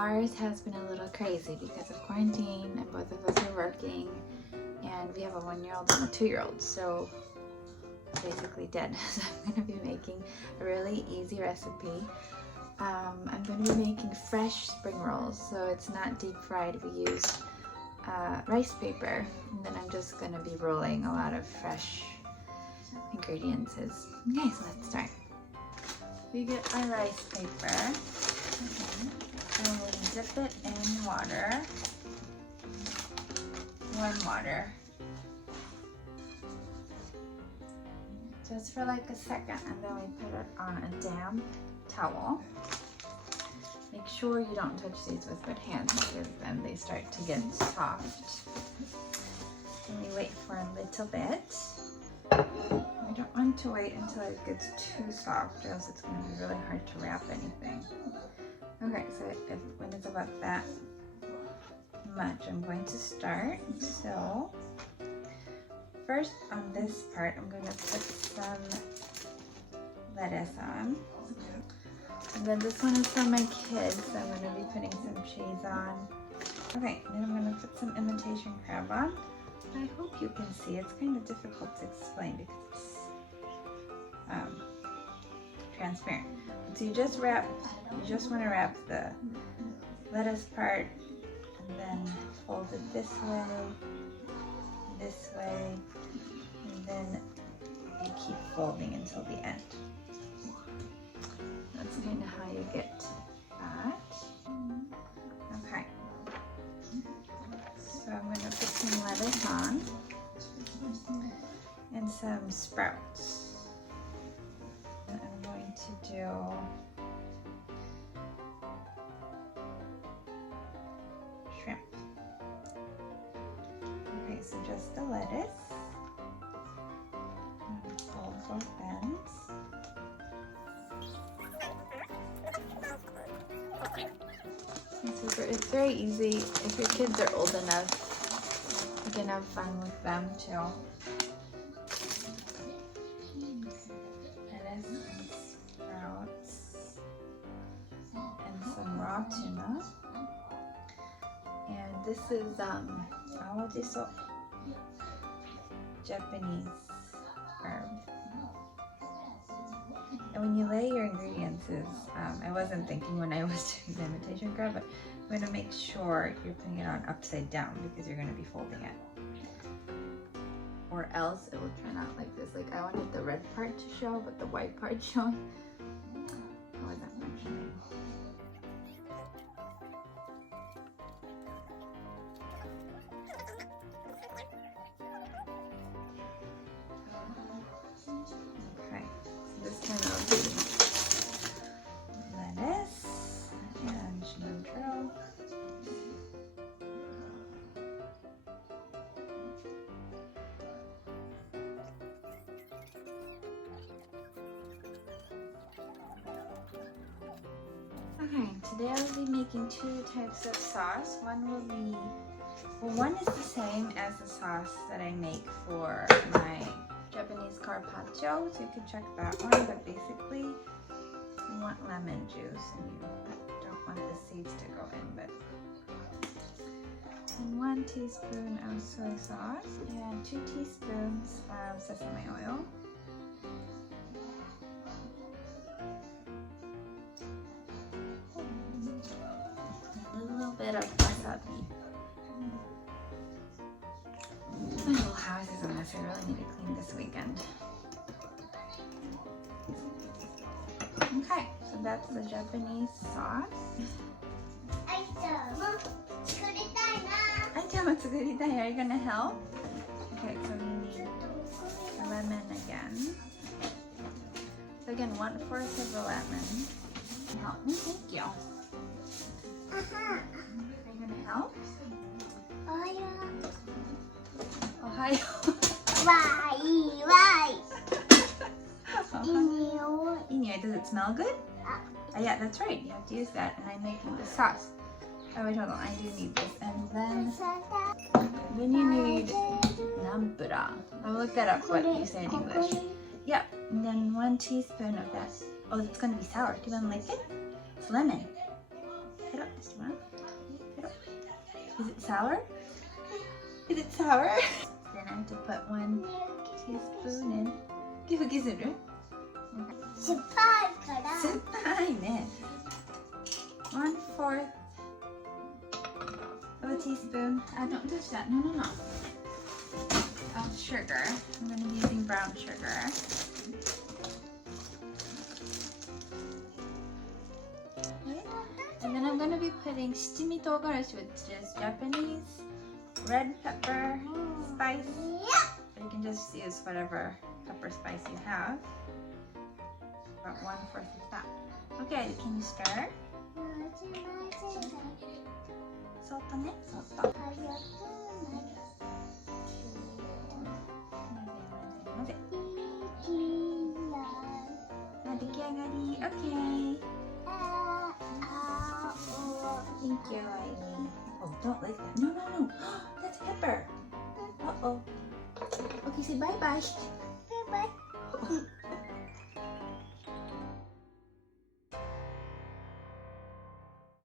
ours has been a little crazy because of quarantine and both of us are working and we have a 1-year-old and a 2-year-old, so basically dead. So I'm going to be making a really easy recipe. I'm going to be making fresh spring rolls, so it's not deep fried. We use rice paper, and then I'm just going to be rolling a lot of fresh ingredients. Okay, so let's start. We get our rice paper and we dip it in water, warm water, just for like a second, and then we put it on a damp towel. Make sure you don't touch these with wet hands because then they start to get soft. And we wait for a little bit. We don't want to wait until it gets too soft, or else it's going to be really hard to wrap anything. Okay, so when it's about that much, I'm going to start. So first on this part, I'm going to put some lettuce on. And then this one is for my kids, so I'm going to be putting some cheese on. Okay, then I'm going to put some imitation crab on. I hope you can see. It's kind of difficult to explain because it's transparent. So you just want to wrap the lettuce part and then fold it this way, and then you keep folding until the end. That's kind of how you get that. Okay. So I'm going to put some lettuce on and some sprouts. And I'm going to do shrimp. Okay, so just the lettuce. And fold both ends. It's very easy. If your kids are old enough, you can have fun with them too. Lettuce and sprouts and some raw tuna. And this is awajiso, Japanese herb. And when you lay your ingredients, I wasn't thinking when I was doing the imitation crab, but I'm going to make sure you're putting it on upside down because you're going to be folding it. Or else it will turn out like this. Like I wanted the red part to show, but the white part showing. I wasn't functioning. Okay, so this kind of lettuce and cilantro. Okay, today I will be making 2 types of sauce. One is the same as the sauce that I make for my Japanese carpaccio, so you can check that one, but basically you want lemon juice and you don't want the seeds to go in, but and 1 teaspoon of soy sauce and 2 teaspoons of sesame oil. A little bit of wasabi. My whole house is a mess. I really need to clean this weekend. Okay, so that's the Japanese sauce. Are you gonna help? Okay, so we need lemon again. So again, 1/4 of the lemon. Help me, thank you. Are you gonna help? Ohio. Why? Inyo, does it smell good? Yeah, that's right. You have to use that. And I'm making the sauce. Oh wait, hold on. I do need this. And then you need nampura. I'll look that up. What you say in English? Yep. And then 1 teaspoon of that. Oh, it's gonna be sour. Do you want to lick it? It's lemon. next one. Is it sour? Is it sour? Then I have to put 1 teaspoon in. ギフギする？酸っぱいから。酸っぱいね。1/4 of a teaspoon. Don't touch that. No. Of sugar. I'm going to be using brown sugar. Okay. And then I'm going to be putting 七味唐辛子, which is Japanese red pepper spice. Or you can just use whatever pepper spice you have. About 1/4 of that. Okay, can you stir? そっとね、そっと。混ぜ混ぜ。出来上がり。Okay. Thank you, Ivy. Oh, don't lick that. No. That's pepper. Uh-oh. Okay, say bye-bye. Bye bye.